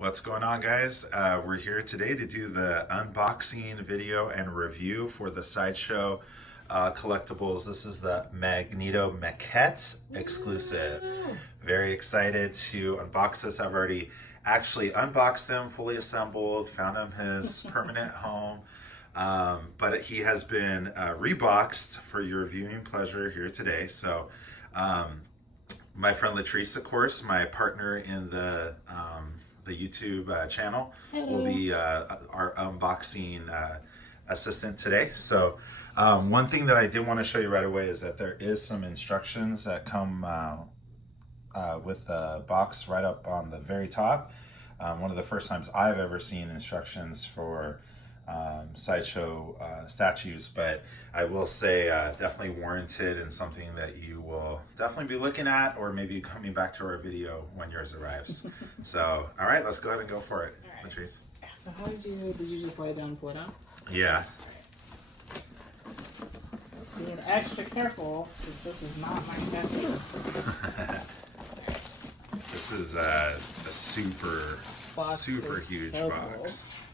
What's going on, guys? We're here today to do the unboxing video and review for the Sideshow collectibles. This is the Magneto Maquette exclusive. Very excited to unbox this. I've already actually unboxed them, fully assembled, found him his permanent home. But he has been reboxed for your viewing pleasure here today. So my friend Latrice, of course, my partner in the YouTube channel, will be our unboxing assistant today. So one thing that I did want to show you right away is that there is some instructions that come with the box right up on the very top. One of the first times I've ever seen instructions for Sideshow statues, but I will say definitely warranted and something that you will definitely be looking at, or maybe coming back to our video when yours arrives. So all right, let's go ahead and go for it. All right. Latrice. So how did you just lay it down and pull it out? Yeah. Being extra careful, since this is not my statue. This is a super huge so box. Cool.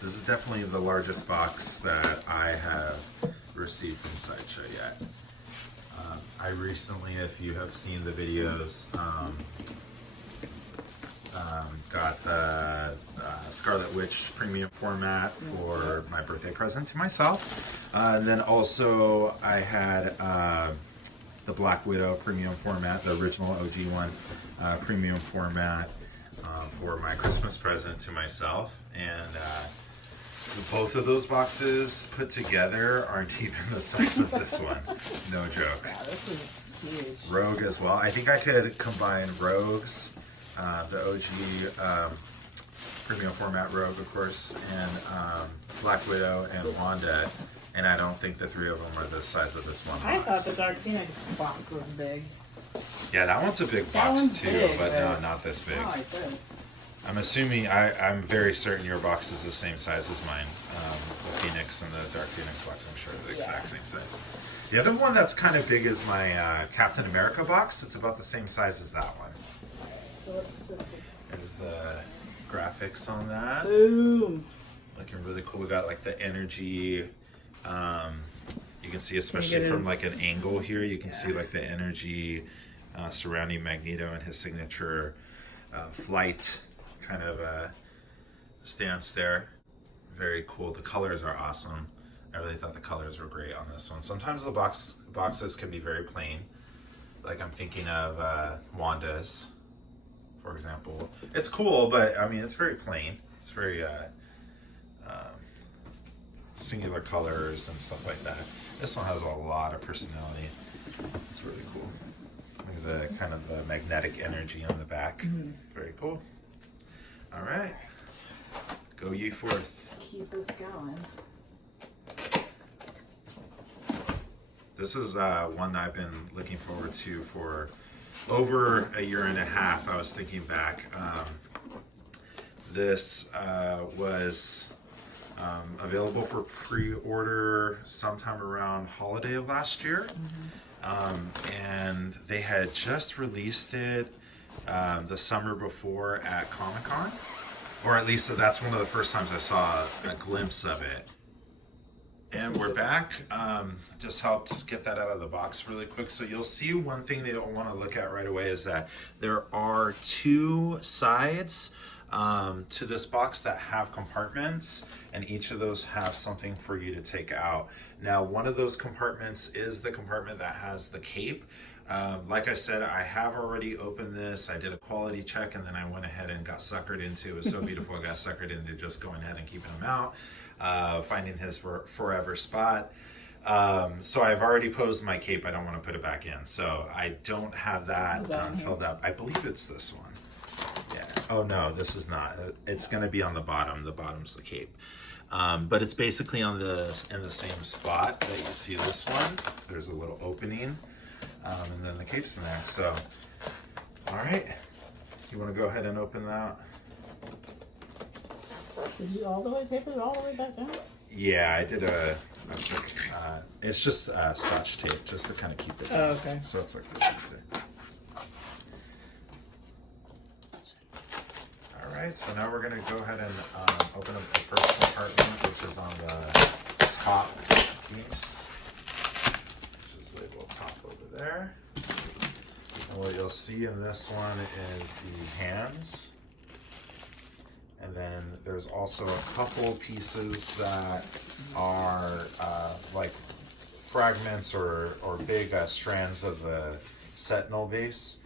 This is definitely the largest box that I have received from Sideshow yet. I recently, if you have seen the videos, got the Scarlet Witch premium format for my birthday present to myself. And then also I had the Black Widow premium format, the original OG one, premium format for my Christmas present to myself. And both of those boxes put together aren't even the size of this one. No joke. Wow, this is huge. Rogue as well. I think I could combine Rogues, the OG premium format Rogue, of course, and Black Widow and Wanda, and I don't think the three of them are the size of this one box. I thought the Dark Phoenix box was big. Yeah, that one's a big box too, big, but no, not this big. Not like this. I'm assuming, I'm very certain your box is the same size as mine. The Phoenix and the Dark Phoenix box, I'm sure, are the exact same size. The other one that's kind of big is my Captain America box. It's about the same size as that one. So let's set this. There's the graphics on that. Boom. Looking really cool. We got like the energy. You can see, especially from like an angle here, you can see like the energy surrounding Magneto and his signature flight kind of stance there. Very cool. The colors are awesome. I really thought the colors were great on this one. Sometimes the boxes can be very plain. Like I'm thinking of Wanda's, for example. It's cool, but I mean, it's very plain. It's very singular colors and stuff like that. This one has a lot of personality. It's really cool. Look at the kind of the magnetic energy on the back. Very cool. All right. Go ye forth. Let's keep this going. This is one I've been looking forward to for over a year and a half. I was thinking back. This was available for pre-order sometime around holiday of last year. And they had just released it the summer before at Comic-Con, or at least that's one of the first times I saw a glimpse of it. And we're back. Just helped get that out of the box really quick. So you'll see one thing that you'll want to look at right away is that there are two sides to this box that have compartments, and each of those have something for you to take out. Now, one of those compartments is the compartment that has the cape. Like I said, I have already opened this. I did a quality check, and then I went ahead and got suckered into it. Was so beautiful, I got suckered into just going ahead and keeping him out, finding his forever spot. So I've already posed my cape. I don't want to put it back in, so I don't have that filled up. I believe it's this one. Yeah. Oh no, this is not. It's going to be on the bottom. The bottom's the cape. But it's basically in the same spot that you see this one. There's a little opening, and then the cape's in there. So, all right. You want to go ahead and open that? Did you all the way tape it all the way back down? Yeah, I did a it's just Scotch tape, just to kind of keep it. Oh, okay. So it's like this, you see. Alright, so now we're going to go ahead and open up the first compartment, which is on the top piece, which is labeled top over there. And what you'll see in this one is the hands. And then there's also a couple pieces that are like fragments or big strands of the Sentinel base.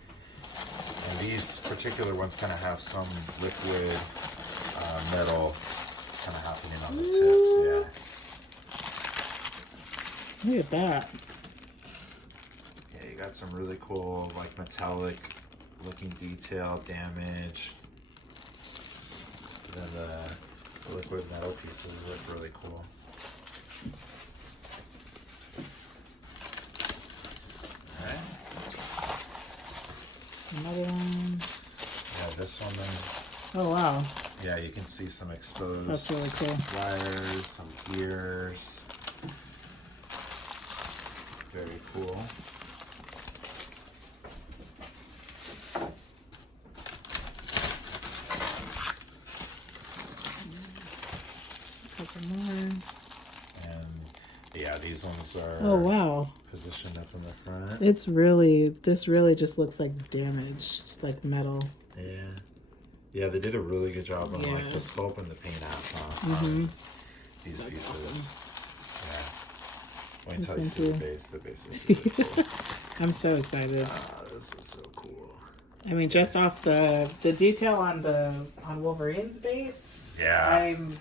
And these particular ones kind of have some liquid metal kind of happening on the tips. Yeah. Look at that. Yeah, you got some really cool, like, metallic looking detail, damage. And then the liquid metal pieces look really cool. Alright. Another one. Yeah, this one then. Oh wow. Yeah, you can see some exposed That's really cool. wires, some gears. Very cool. Couple more. And yeah, these ones are Oh wow. positioned up in the front. It's really, this really just looks like damaged, like metal. Yeah. Yeah, they did a really good job on like Yeah. the scope and the paint apps on these That's pieces. Yeah. Wait until you This see one the base. The base is really cool. I'm so excited. This is so cool. I mean, just off the detail on Wolverine's base, Yeah. I'm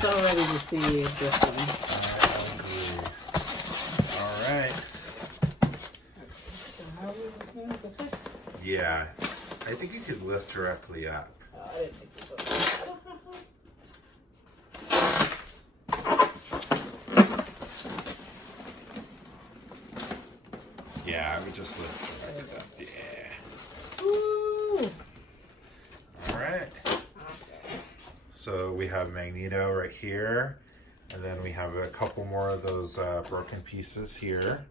so ready to see this one. All right. So how are we looking at this way? Yeah. I think you could lift directly up. I didn't take this over. Yeah, I would just lift directly up. Yeah. Woo! All right. Awesome. So we have Magneto right here, and then we have a couple more of those broken pieces here.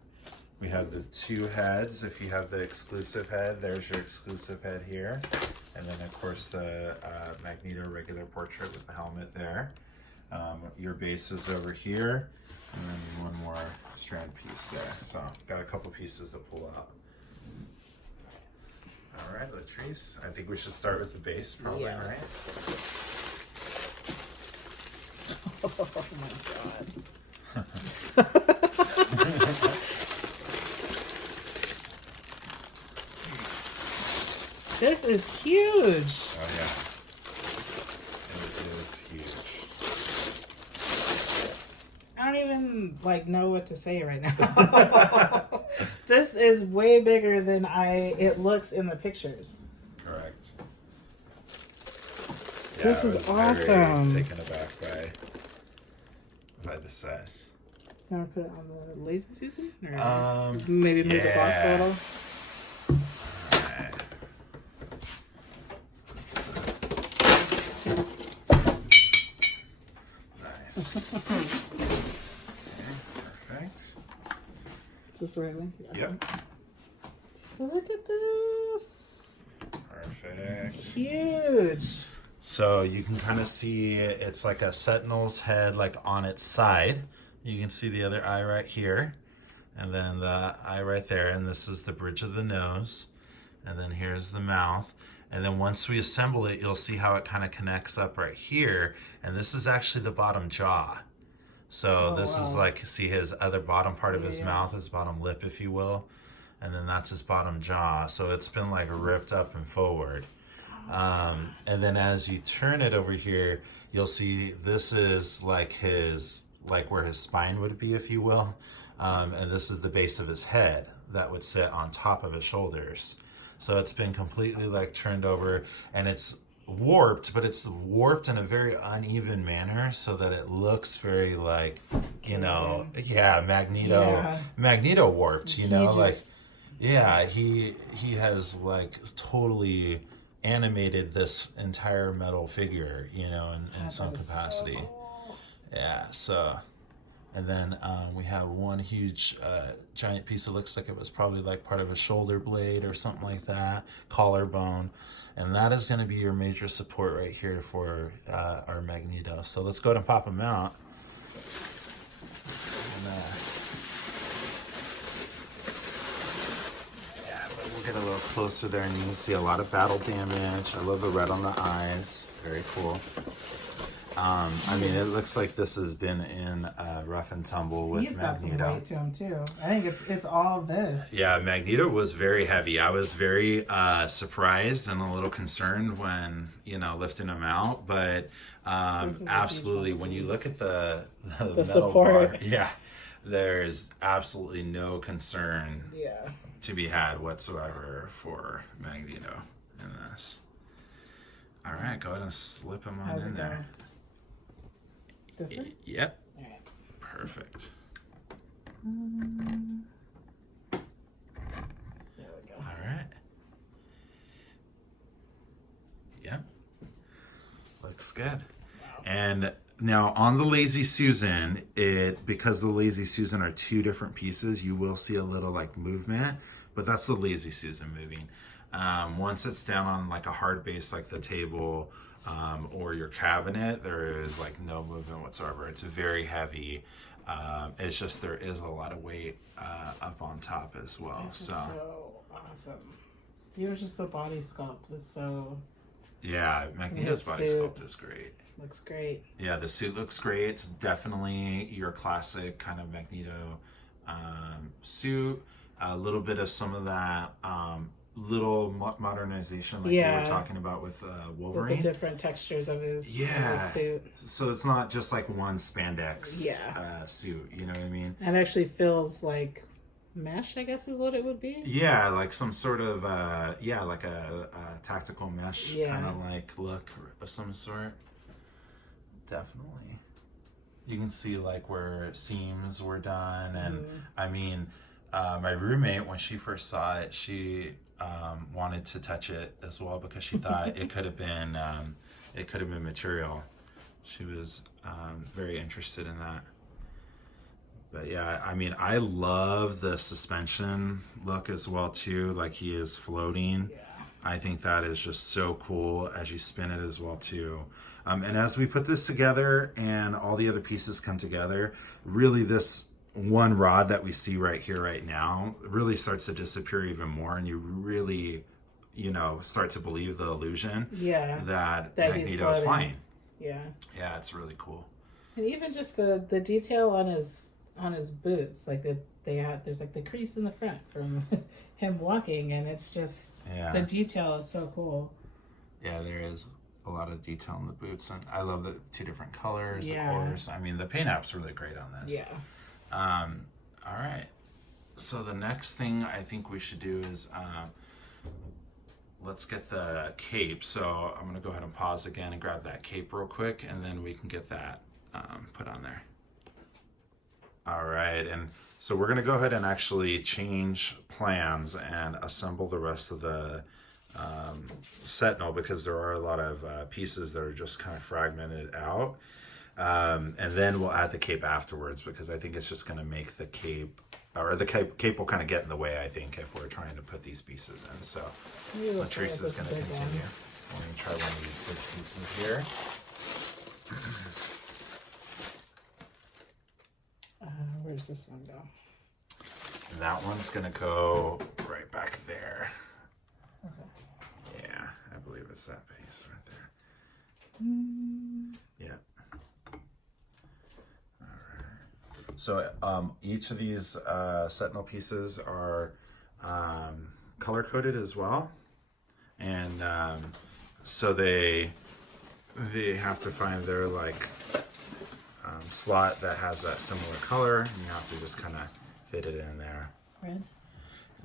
We have the two heads. If you have the exclusive head, there's your exclusive head here. And then, of course, the Magneto regular portrait with the helmet there. Your base is over here, and then one more strand piece there. So, got a couple pieces to pull out. All right, Latrice, I think we should start with the base, probably, Yes. right? Oh my god. This is huge. Oh yeah, it is huge. I don't even know what to say right now. This is way bigger than it looks in the pictures. Correct. Yeah, This I is was awesome. Very taken aback by the size. You want to put it on the lazy season? Or Maybe move the box a little? Alright. Nice. Okay, perfect. Is this the right way? Yeah. Yep. Look at this. Perfect. Huge. So you can kind of see it's like a Sentinel's head like on its side. You can see the other eye right here. And then the eye right there. And this is the bridge of the nose. And then here's the mouth. And then once we assemble it, you'll see how it kind of connects up right here. And this is actually the bottom jaw. So this is like, see his other bottom part of his mouth, his bottom lip, if you will. And then that's his bottom jaw. So it's been like ripped up and forward. And then as you turn it over here, you'll see this is like his, like where his spine would be, if you will. And this is the base of his head that would sit on top of his shoulders. So it's been completely like turned over, and it's warped, but it's warped in a very uneven manner so that it looks very like, you know, Magneto warped, you know, like, yeah, he has like totally animated this entire metal figure, you know, in some capacity. Yeah, so And then we have one huge giant piece that looks like it was probably like part of a shoulder blade or something like that, collarbone. And that is going to be your major support right here for our Magneto. So let's go ahead and pop him out. And, yeah, but we'll get a little closer there, and you can see a lot of battle damage. I love the red on the eyes. Very cool. I mean, it looks like this has been in rough and tumble with He's got some Magneto. weight to him too. I think it's all this. Yeah, Magneto was very heavy. I was very surprised and a little concerned when, lifting him out. But absolutely, when you look at the metal support. bar, yeah, there's absolutely no concern to be had whatsoever for Magneto in this. All right, go ahead and slip him on in there. This one? Yep. All right. Perfect. There we go. All right. Yep. Looks good. Wow. And now on the Lazy Susan, because the Lazy Susan are two different pieces, you will see a little like movement, but that's the Lazy Susan moving. Once it's down on like a hard base like the table or your cabinet, there is like no movement whatsoever. It's very heavy. It's just there is a lot of weight up on top as well. This is so awesome. Even just the body sculpt is so... Yeah, Magneto's body sculpt is great. Looks great. Yeah, the suit looks great. It's definitely your classic kind of Magneto suit. A little bit of some of that little modernization like we were talking about with Wolverine. With the different textures of his suit. So it's not just like one spandex suit, you know what I mean? It actually feels like mesh, I guess is what it would be. Yeah, like some sort of, like a tactical mesh kind of like look of some sort. Definitely. You can see like where seams were done. And I mean, my roommate, when she first saw it, she wanted to touch it as well because she thought it could have been material. She was very interested in that. But yeah, I mean, I love the suspension look as well too. Like he is floating. Yeah. I think that is just so cool as you spin it as well too. And as we put this together and all the other pieces come together, really this one rod that we see right here, right now, really starts to disappear even more, and you really, start to believe the illusion that Magneto is flying. Yeah, it's really cool. And even just the detail on his boots, like there's like the crease in the front from him walking, and it's just the detail is so cool. Yeah, there is a lot of detail in the boots, and I love the two different colors. Of course, I mean the paint app's really great on this. Yeah. All right. So the next thing I think we should do is let's get the cape. So I'm gonna go ahead and pause again and grab that cape real quick, and then we can get that put on there. All right, and so we're gonna go ahead and actually change plans and assemble the rest of the Sentinel, because there are a lot of pieces that are just kind of fragmented out. And then we'll add the cape afterwards, because I think it's just going to make the cape, or the cape will kind of get in the way, I think, if we're trying to put these pieces in. So Latrice is going to continue. We're going to try one of these big pieces here. Where's this one go? And that one's going to go right back there. Okay. Yeah, I believe it's that piece right there. Yeah. So each of these Sentinel pieces are color coded as well, and so they have to find their slot that has that similar color, and you have to just kind of fit it in there. Red.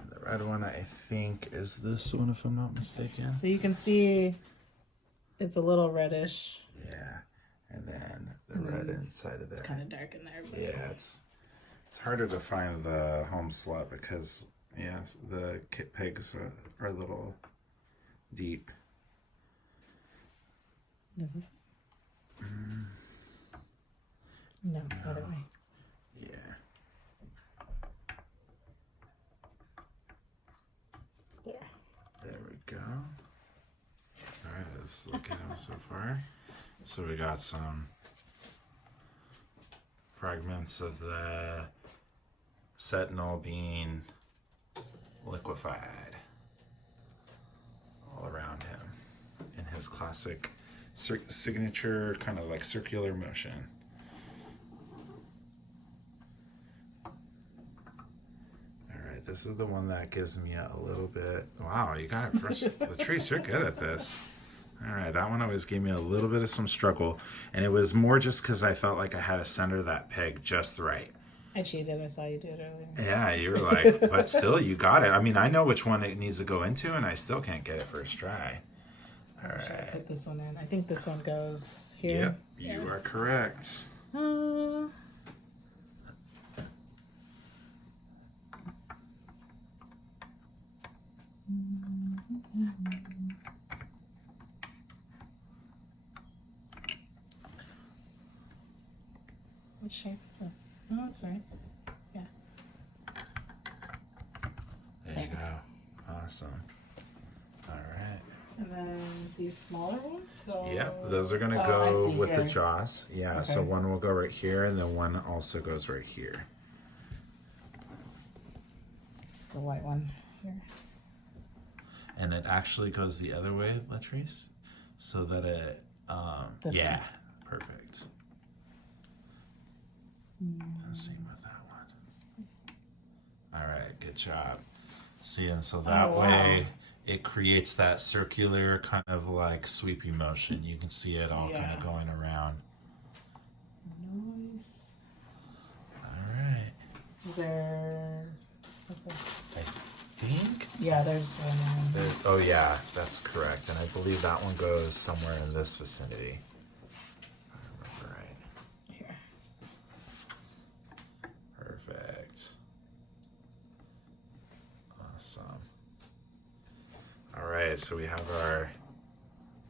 And the red one, I think, is this one, if I'm not mistaken. So you can see it's a little reddish. Yeah. And then the red inside of there. It's kind of dark in there. But yeah, it's harder to find the home slot because, the pegs are a little deep. No, this one? No, other way. Yeah. There we go. All right, let's look at them so far. So we got some fragments of the Sentinel being liquefied all around him in his classic signature kind of like circular motion. This is the one that gives me a little bit. Wow, you got it first. Latrice, you're good at this. All right, that one always gave me a little bit of some struggle, and it was more just because I felt like I had to center that peg just right. I cheated. I saw you do it earlier. Yeah, you were like, but still, you got it. I mean, I know which one it needs to go into, and I still can't get it first try. All right. Should I put this one in? I think this one goes here. Yep, you are correct. What shape is that? Oh, that's right. Yeah. There you go. Awesome. All right. And then these smaller ones? Yep, those are going to go with here. the jaws. Yeah, okay. So one will go right here, and then one also goes right here. It's the white one here. And it actually goes the other way, Latrice, so that it, yeah, one. Perfect. And same with that one. All right, good job. See, and so that way it creates that circular kind of like sweepy motion. You can see it all kind of going around. Nice. All right. Is there... What's that? I think... Yeah, there's one. Oh, yeah, that's correct. And I believe that one goes somewhere in this vicinity. If I remember right. Here. Perfect. Awesome. All right, so we have our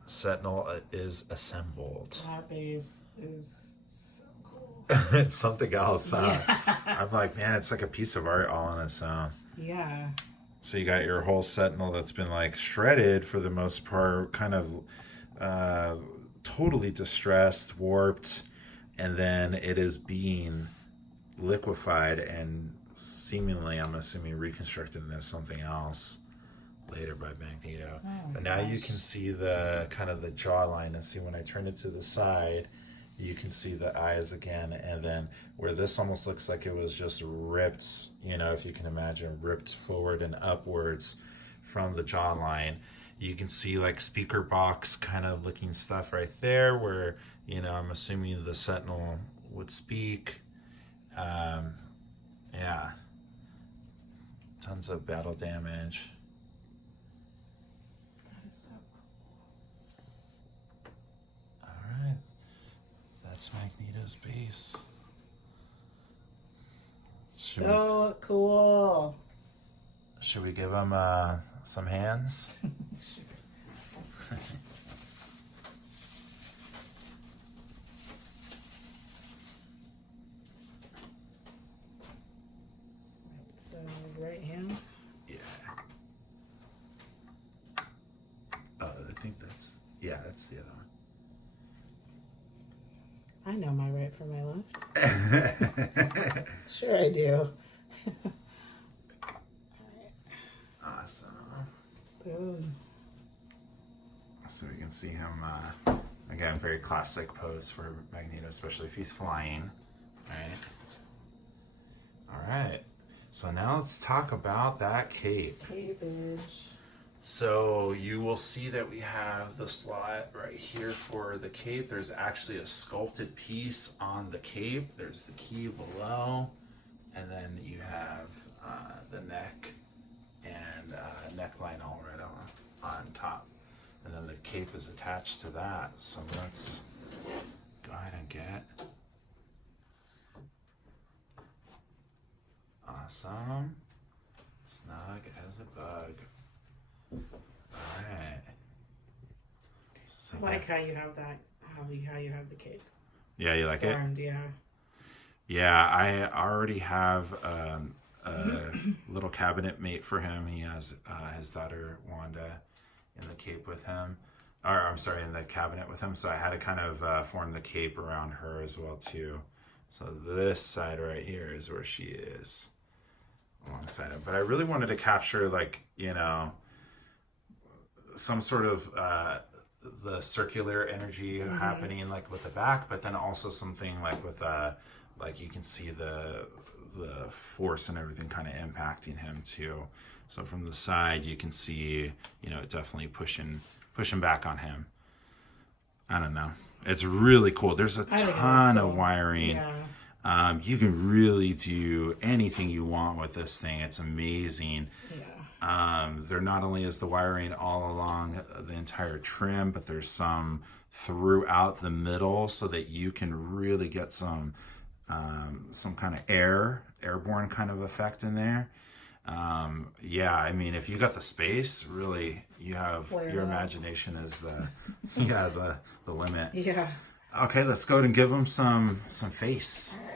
Sentinel is assembled. That base is so cool. It's something else, huh? Yeah. I'm like, man, it's like a piece of art all on its own. Yeah. So you got your whole Sentinel that's been like shredded for the most part, kind of totally distressed, warped, and then it is being liquefied and seemingly, I'm assuming, reconstructed into something else later by Magneto. Oh, but now you can see the kind of the jawline, and see when I turn it to the side, you can see the eyes again, and then where this almost looks like it was just ripped, you know, if you can imagine, ripped forward and upwards from the jawline. You can see like speaker box kind of looking stuff right there where, you know, I'm assuming the Sentinel would speak. Yeah. Tons of battle damage. That is so cool. All right. That's Magneto's base. So cool. Should we give him some hands? Sure. So right hand. Yeah. I think that's the other one. I know my right from my left. Sure I do. Awesome. Boom. So we can see him, again, very classic pose for Magneto, especially if he's flying. All right. So now let's talk about that cape. Capeage. So you will see that we have the slot right here for the cape. There's actually a sculpted piece on the cape. There's the key below. And then you have the neck and neckline all right on top. And then the cape is attached to that. So let's go ahead and get. Awesome. Snug as a bug. Alright. So I like how you have that, how you have the cape. yeah, you like formed, it? Yeah. Yeah, I already have a little cabinet mate for him. He has his daughter Wanda in the cape with him, or I'm sorry, in the cabinet with him. So I had to kind of form the cape around her as well too. So this side right here is where she is alongside him. But I really wanted to capture, like, some sort of the circular energy happening, like with the back, but then also something like with like you can see the force and everything kind of impacting him too. So from the side you can see, definitely pushing back on him. I don't know. It's really cool. There's a ton of wiring. Yeah. You can really do anything you want with this thing. It's amazing. Yeah. There not only is the wiring all along the entire trim, but there's some throughout the middle so that you can really get some kind of airborne kind of effect in there. Yeah, I mean, if you got the space, really, you have your imagination is the limit. Yeah. Okay, let's go ahead and give them some face. All right.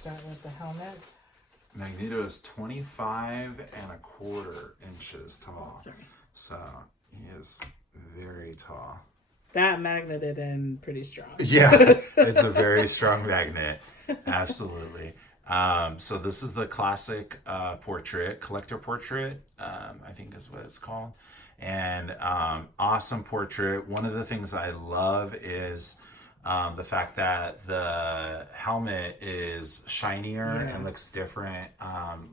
Start with the helmet. Magneto is 25.25 inches tall. Sorry. So he is very tall. That magneted in pretty strong. Yeah, it's a very strong magnet. Absolutely. So this is the classic portrait, collector portrait, I think is what it's called. And awesome portrait. One of the things I love is the fact that the helmet is shinier and looks different,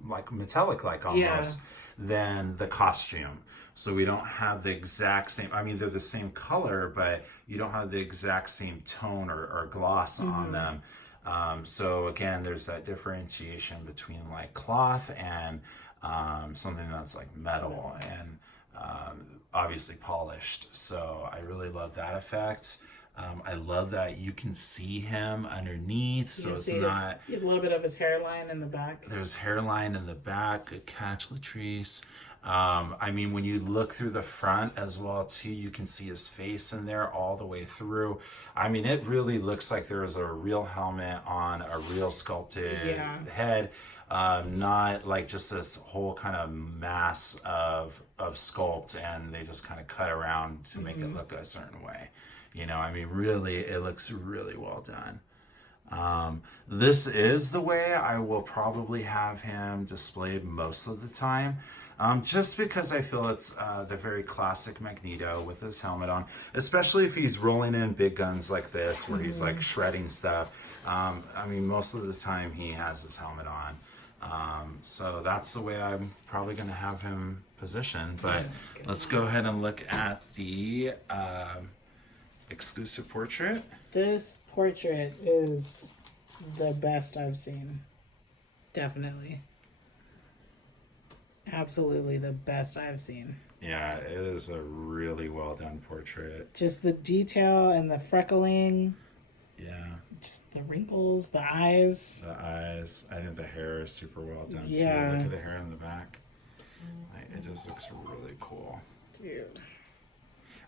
like metallic, like almost, than the costume. So we don't have the exact same, I mean, they're the same color, but you don't have the exact same tone or gloss on them. So again, there's that differentiation between like cloth and something that's like metal and obviously polished. So I really love that effect. I love that you can see him underneath, so it's not... You have a little bit of his hairline in the back. There's hairline in the back. Good catch, Latrice. I mean, when you look through the front as well, too, you can see his face in there all the way through. I mean, it really looks like there is a real helmet on a real sculpted head. Not like just this whole kind of mass of sculpt, and they just kind of cut around to make it look a certain way. I mean, really, it looks really well done. This is the way I will probably have him displayed most of the time, just because I feel it's the very classic Magneto with his helmet on, especially if he's rolling in big guns like this, where he's like shredding stuff. I mean, most of the time he has his helmet on. So that's the way I'm probably going to have him positioned. But let's go ahead and look at the exclusive portrait. This portrait is the best I've seen. Definitely. Absolutely the best I've seen. Yeah, it is a really well done portrait. Just the detail and the freckling. Yeah. Just the wrinkles, the eyes. The eyes. I think the hair is super well done too. Yeah. Look at the hair in the back. It just looks really cool. Dude.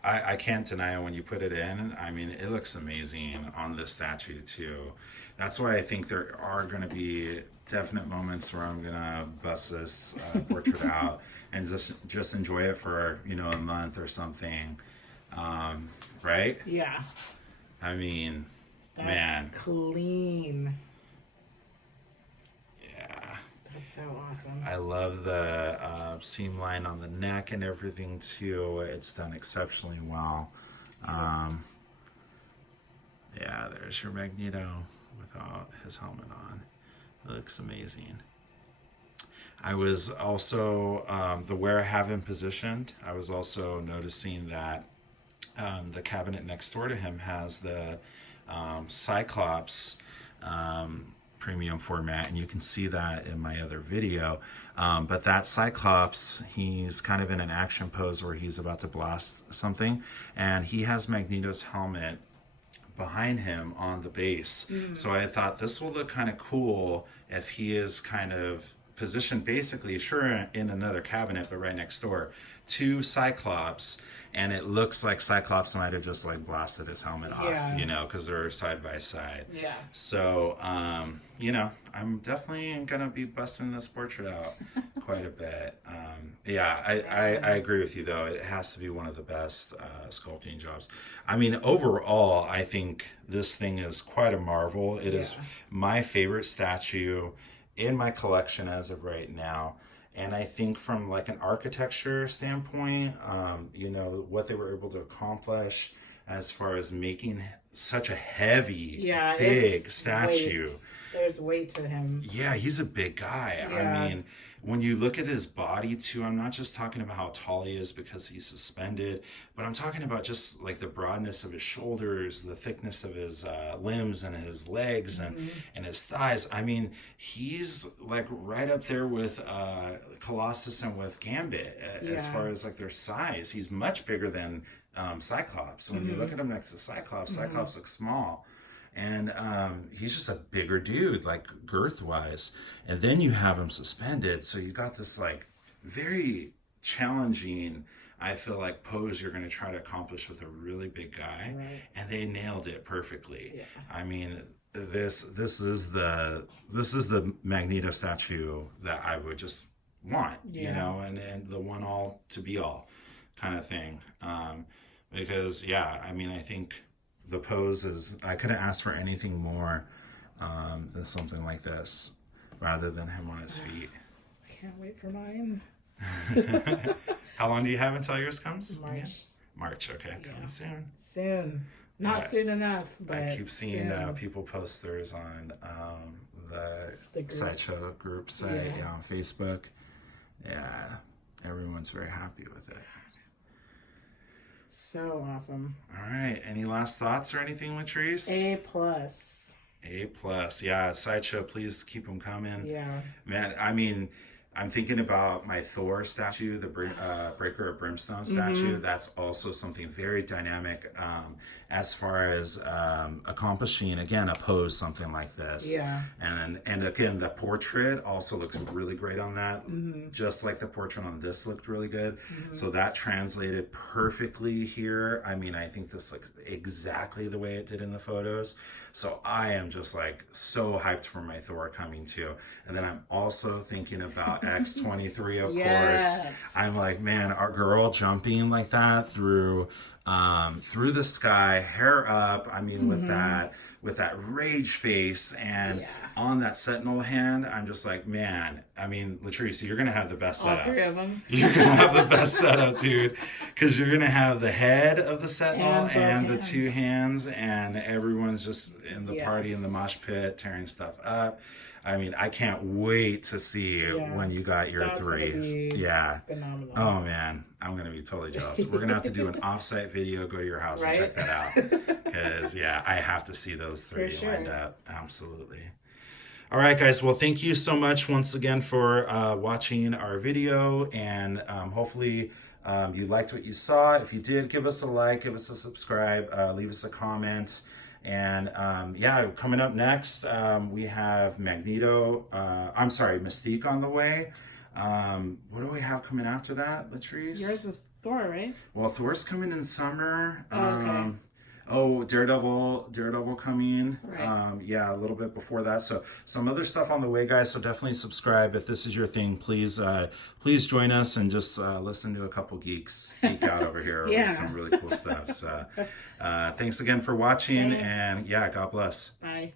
I can't deny it when you put it in. I mean, it looks amazing on this statue too. That's why I think there are going to be definite moments where I'm going to bust this portrait out and just enjoy it for, a month or something. Right? Yeah. I mean, That's man. clean. Yeah. That's so awesome. I love the seam line on the neck and everything too. It's done exceptionally well. Yeah, there's your Magneto without his helmet on. It looks amazing. I was also, the where I have him positioned, I was also noticing that the cabinet next door to him has the Cyclops premium format, and you can see that in my other video. But that Cyclops, he's kind of in an action pose where he's about to blast something, and he has Magneto's helmet behind him on the base. So I thought this will look kind of cool if he is kind of positioned basically, sure, in another cabinet, but right next door to Cyclops. And it looks like Cyclops might have just like blasted his helmet off, you know, because they're side by side. Yeah. So, you know, I'm definitely going to be busting this portrait out quite a bit. I agree with you, though. It has to be one of the best sculpting jobs. I mean, overall, I think this thing is quite a marvel. It is my favorite statue in my collection as of right now. And I think from like an architecture standpoint, you know, what they were able to accomplish as far as making such a heavy, big statue. There's weight to him. Yeah, he's a big guy. Yeah. I mean, when you look at his body too, I'm not just talking about how tall he is because he's suspended, but I'm talking about just like the broadness of his shoulders, the thickness of his limbs and his legs and his thighs. I mean, he's like right up there with Colossus and with Gambit as far as like their size. He's much bigger than Cyclops. When you look at him next to Cyclops, Cyclops looks small. And he's just a bigger dude, like girth-wise. And then you have him suspended, so you got this like very challenging, I feel like, pose you're going to try to accomplish with a really big guy, and they nailed it perfectly. Yeah. I mean, this is the Magneto statue that I would just want, you know, and the one all to be all kind of thing. Because I mean, I think the pose is, I couldn't ask for anything more than something like this, rather than him on his feet. I can't wait for mine. How long do you have until yours comes? March, okay. Coming soon. Soon. Not soon enough, but I keep seeing people post theirs on the Sideshow group site on Facebook. Yeah, everyone's very happy with it. So awesome. All right. Any last thoughts or anything, Latrice? A+. Yeah. Sideshow, please keep them coming. Yeah. Man, I mean, I'm thinking about my Thor statue, the Breaker of Brimstone statue. That's also something very dynamic as far as accomplishing, again, a pose, something like this. Yeah. And again, the portrait also looks really great on that. Just like the portrait on this looked really good. So that translated perfectly here. I mean, I think this looks exactly the way it did in the photos. So I am just like so hyped for my Thor coming too. And then I'm also thinking about X-23, of course. I'm like, man, our girl jumping like that through the sky, hair up. I mean, with that rage face and on that sentinel hand, I'm just like, man. I mean, Latrice, you're gonna have the best setup. All three of them. You're gonna have the best setup, dude, because you're gonna have the head of the sentinel and the two hands, and everyone's just in the party in the mosh pit tearing stuff up. I mean, I can't wait to see when you got your threes. Phenomenal. Oh man, I'm gonna be totally jealous. We're gonna have to do an offsite video. Go to your house and check that out, because I have to see those three lined up. Absolutely. All right, guys. Well, thank you so much once again for watching our video, and hopefully you liked what you saw. If you did, give us a like, give us a subscribe, leave us a comment. And coming up next, we have Mystique on the way. What do we have coming after that, Latrice? Yours is Thor, right? Well, Thor's coming in summer. Okay. Daredevil coming. Right. A little bit before that. So some other stuff on the way, guys. So definitely subscribe if this is your thing. Please join us and just listen to a couple geeks geek out over here with some really cool stuff. So thanks again for watching, and God bless. Bye.